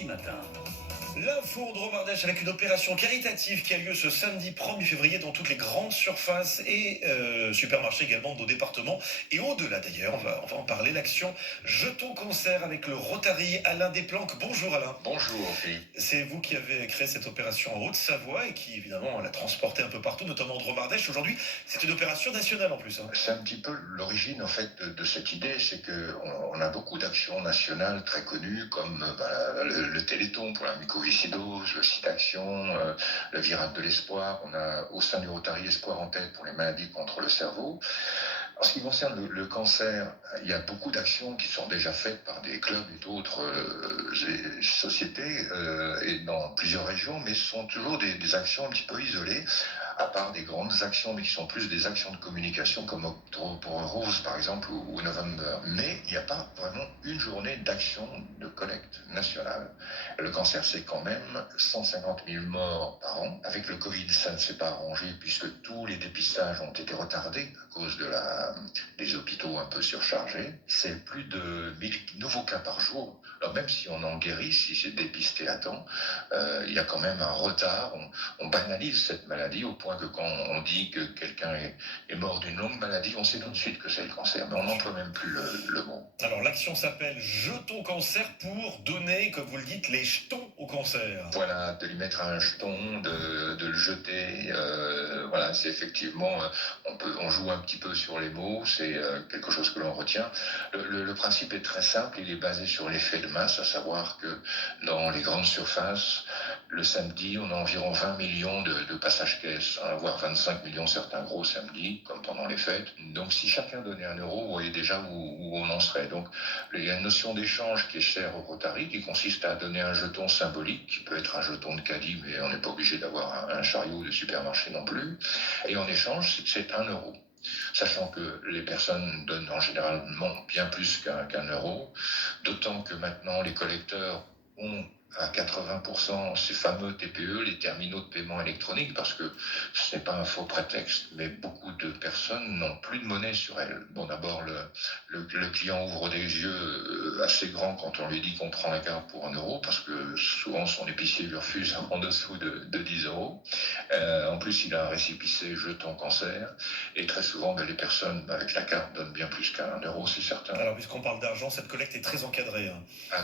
Matin. L'info de Romardèche avec une opération caritative qui a lieu ce samedi 1er février dans toutes les grandes surfaces et supermarchés également de nos départements. Et au-delà d'ailleurs, on va en parler, l'action Jetons Cancer avec le Rotary Alain Desplanques. Bonjour Alain. Bonjour Philippe. C'est vous qui avez créé cette opération en Haute-Savoie et qui évidemment l'a transportée un peu partout, notamment de Romardèche. Aujourd'hui, c'est une opération nationale en plus. C'est un petit peu l'origine en fait de cette idée, c'est qu'on a beaucoup d'actions nationales très connues comme le Téléthon pour la mucoviscidose, le site action, le virage de l'espoir. On a au sein du Rotary Espoir en tête pour les maladies contre le cerveau. En ce qui concerne le cancer, il y a beaucoup d'actions qui sont déjà faites par des clubs et d'autres sociétés et dans plusieurs régions, mais ce sont toujours des actions un petit peu isolées, à part des grandes actions, mais qui sont plus des actions de communication comme Octobre Rose par exemple ou November. Mais il n'y a pas vraiment une journée d'action de collecte nationale. Le cancer, c'est quand même 150 000 morts par an. Avec le Covid, ça ne s'est pas arrangé puisque tous les dépistages ont été retardés à cause des hôpitaux un peu surchargés. C'est plus de 1000 nouveaux cas par jour. Alors même si on en guérit, si c'est dépisté à temps, il y a quand même un retard. On banalise cette maladie au point que quand on dit que quelqu'un est mort d'une longue maladie, on sait tout de suite que c'est le cancer, mais on n'emploie même plus le mot. Alors l'action s'appelle Jetons Cancer pour donner, comme vous le dites, les jetons au cancer. Voilà, de lui mettre un jeton, de le jeter. Voilà, c'est effectivement, on joue un petit peu sur les mots, c'est quelque chose que l'on retient. Le principe est très simple, il est basé sur l'effet de masse, à savoir que dans les grandes surfaces, le samedi, on a environ 20 millions de passages caisses, voire 25 millions certains gros samedis, comme pendant les fêtes. Donc si chacun donnait 1 euro, vous voyez déjà où on en serait. Donc il y a une notion d'échange qui est chère au Rotary, qui consiste à donner un jeton symbolique, qui peut être un jeton de caddie, mais on n'est pas obligé d'avoir un chariot de supermarché non plus. Et en échange, c'est 1 euro. Sachant que les personnes donnent en généralement bien plus qu'un euro, d'autant que maintenant les collecteurs ont à 80% ces fameux TPE, les terminaux de paiement électronique, parce que ce n'est pas un faux prétexte, mais beaucoup de personnes n'ont plus de monnaie sur elles. Bon, d'abord, le client ouvre des yeux assez grands quand on lui dit qu'on prend la carte pour 1 euro, parce que souvent son épicier lui refuse en dessous de 10 euros. En plus, il a un récépissé jeton cancer, et très souvent, les personnes avec la carte donnent bien plus qu'un euro, c'est certain. Alors puisqu'on parle d'argent, cette collecte est très encadrée.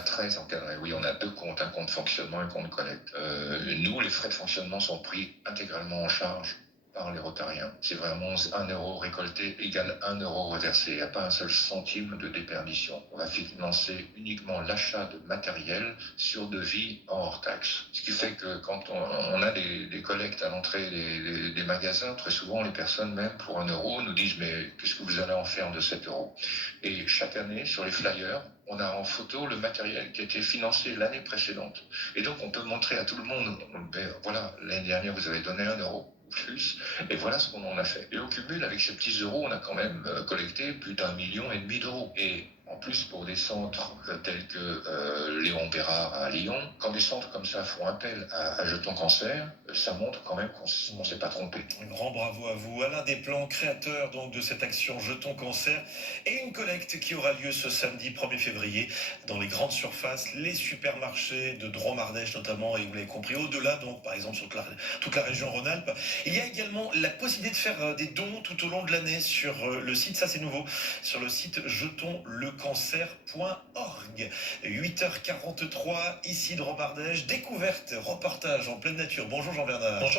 Très encadré, oui, on a 2 comptes, un compte fonctionnement et un compte collecte. Nous, les frais de fonctionnement sont pris intégralement en charge par les Rotariens. C'est vraiment 1 euro récolté égale 1 euro reversé. Il n'y a pas un seul centime de déperdition. On va financer uniquement l'achat de matériel sur devis hors taxe. Ce qui fait que quand on a des collectes à l'entrée des magasins, très souvent les personnes, même pour 1 euro, nous disent mais qu'est-ce que vous allez en faire de 7 euros? Et chaque année, sur les flyers, on a en photo le matériel qui a été financé l'année précédente. Et donc on peut montrer à tout le monde, voilà, l'année dernière vous avez donné 1 euro plus, et voilà ce qu'on en a fait. Et au cumul, avec ces petits euros, on a quand même collecté plus d'1,5 million d'euros. Et en plus, pour des centres tels que Léon Bérard à Lyon, quand des centres comme ça font appel à Jetons Cancer, ça montre quand même qu'on ne s'est pas trompé. Un grand bravo à vous, Alain Desplanques, créateur donc de cette action Jetons Cancer, et une collecte qui aura lieu ce samedi 1er février dans les grandes surfaces, les supermarchés de Dromardèche notamment, et vous l'avez compris, au-delà, donc par exemple sur toute la région Rhône-Alpes. Il y a également la possibilité de faire des dons tout au long de l'année sur le site, ça c'est nouveau, sur le site jetonlecancer.org. 8h43, ici de Romardèche, découverte, reportage en pleine nature. Bonjour Jean-Bernard. Bonjour